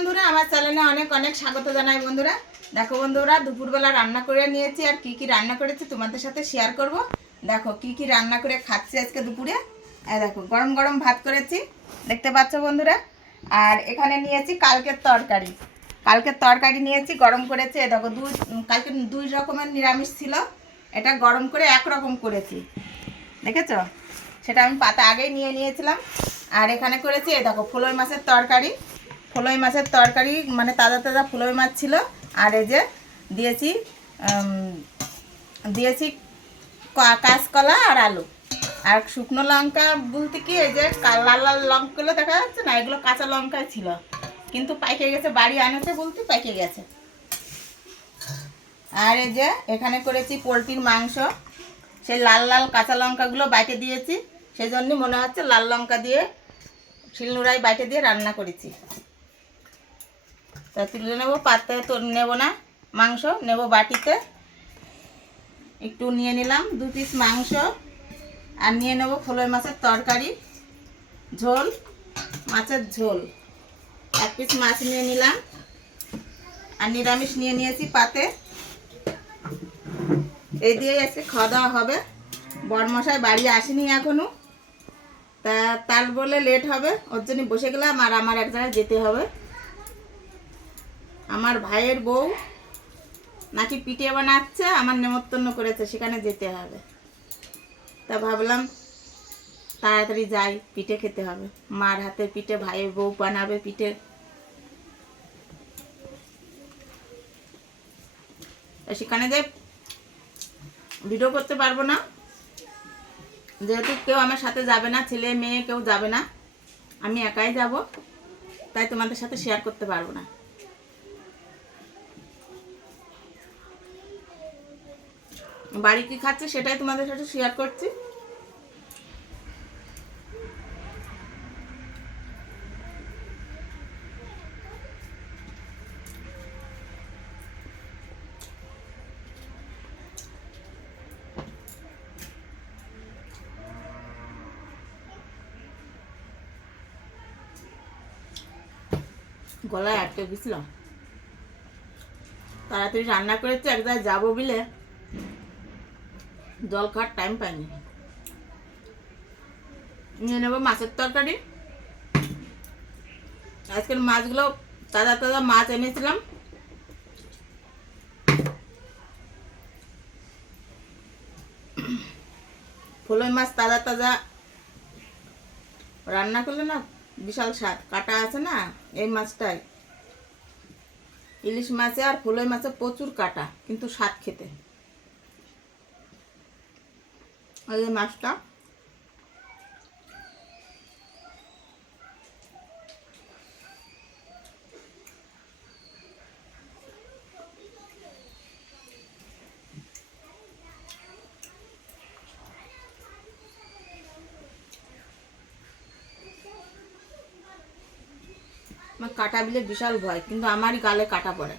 বন্ধুরা, আমার চ্যানেলে অনেক অনেক স্বাগত জানাই বন্ধুরা। দেখো বন্ধুরা, দুপুরবেলা রান্না করে নিয়েছি আর কি কি রান্না করেছি তোমাদের সাথে শেয়ার করব। দেখো কি কি রান্না করে খাচ্ছি আজকে দুপুরে। দেখো, গরম গরম ভাত করেছি, দেখতে পাচ্ছ বন্ধুরা? আর এখানে নিয়েছি কালকের তরকারি। কালকের তরকারি নিয়েছি, গরম করেছি। দেখো, দুই, কালকে দুই রকমের নিরামিষ ছিল। এটা গরম করে একরকম করেছি। দেখেছ? সেটা আমি পাতা আগেই নিয়ে নিয়েছিলাম। আর এখানে করেছি, এই দেখো ফুলই মাছের তরকারি। ফুলই মাছের তরকারি মানে তাজা তাজা ফুলই মাছ ছিল। আর এই যে দিয়েছি দিয়েছি কাঁচকলা আর আলু। আর শুকনো লঙ্কা বলতে কি, এই যে লাল লাল লঙ্কাগুলো দেখা যাচ্ছে না, এগুলো কাঁচা লঙ্কাই ছিল। কিন্তু পাইকে গেছে, বাড়ি আনেছে বলতে পাইকে গেছে। আর এই যে এখানে করেছি পোলট্রির মাংস। সেই লাল লাল কাঁচা লঙ্কাগুলো বাইটে দিয়েছি। সেই জন্যই মনে হচ্ছে লাল লঙ্কা দিয়ে শিলনোড়াই বাইটে দিয়ে রান্না করেছি। তা তুলে নেব পাত্রে তো নেব না, মাংস নেব বাটিতে। একটু নিয়ে নিলাম, দু পিস মাংস। আর নিয়ে নেব ফলই মাছের তরকারি, ঝোল, মাছের ঝোল। এক পিস মাছ নিয়ে নিলাম। আর নিরামিষ নিয়ে নিয়েছি পাতে। এই দিয়ে আজকে খাওয়া দাওয়া হবে। বরমশাই বাড়ি আসেনি এখনও। তা তার বলে লেট হবে, ওর জন্য বসে গেলাম আর আমার এক জায়গায় যেতে হবে। আমার ভাইয়ের বউ নাকি পিঠে বানাচ্ছে, আমার নেমন্তন্ন করেছে, সেখানে যেতে হবে। তা ভাবলাম, তাড়াতাড়ি যাই, পিঠে খেতে হবে। মার হাতে পিঠে, ভাইয়ের বউ বানাবে পিঠে। সেখানে যে ভিডিও করতে পারব না। যেহেতু কেউ আমার সাথে যাবে না, ছেলে মেয়ে কেউ যাবে না, আমি একাই যাব, তাই তোমাদের সাথে শেয়ার করতে পারব না। বাড়ি কি খাচ্ছে সেটাই তোমাদের সাথে শেয়ার করছি। গলায় আটকে গেছিল তাড়াতাড়ি রান্না করেছে, এক যাব বলে। জল খাওয়ার টাইম পাইনি। নিয়ে নেব মাছের তরকারি। আজকের মাছগুলো তাজা তাজা মাছ এনেছিলাম। ফলই মাছ তাজা তাজা। রান্না করলে না বিশাল স্বাদ, কাটা আছে না এই মাছটাই। ইলিশ মাছে আর ফলই মাছে প্রচুর কাটা, কিন্তু স্বাদ খেতে। যে মাছটা। আমার কাটা বিলে বিশাল ভয় কিন্তু আমারই গালে কাটা পড়ে।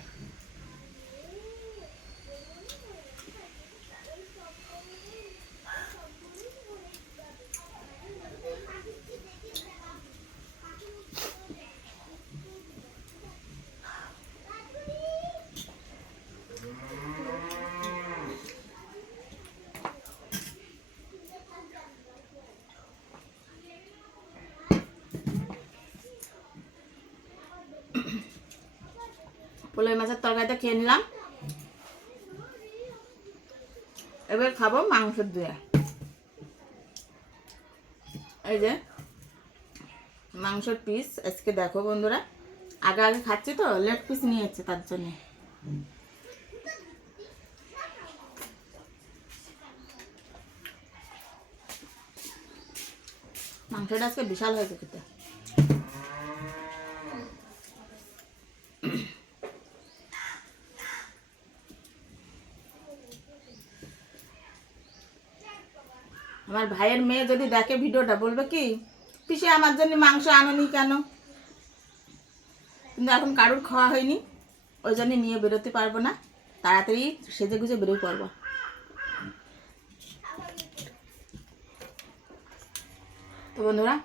পোলাই মাছের তরকারিটা খেয়ে নিলাম। এবার খাব মাংসের দিয়ে। এই যে, মাংসের পিস আজকে দেখো বন্ধুরা, আগে আগে খাচ্ছি তো লেগ পিস নিয়েছে তার জন্য। মাংসটা আজকে বিশাল হয়েছে খেতে। আমার ভাইয়ের মেয়ে যদি দেখে ভিডিওটা, বলবে কি, পিসে আমার জন্য মাংস আনোনি কেন? কিন্তু এখন কারুর খাওয়া হয়নি, ওই জন্য নিয়ে বেরোতে পারব না। তাড়াতাড়ি সেজে গুজে বেরোই পড়ব। তো বন্ধুরা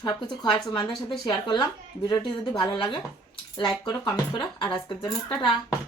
সব কিছু খাওয়ার তোমাদের সাথে শেয়ার করলাম। ভিডিওটি যদি ভালো লাগে লাইক করো কমেন্ট করো। আর আজকের জন্য টাটা।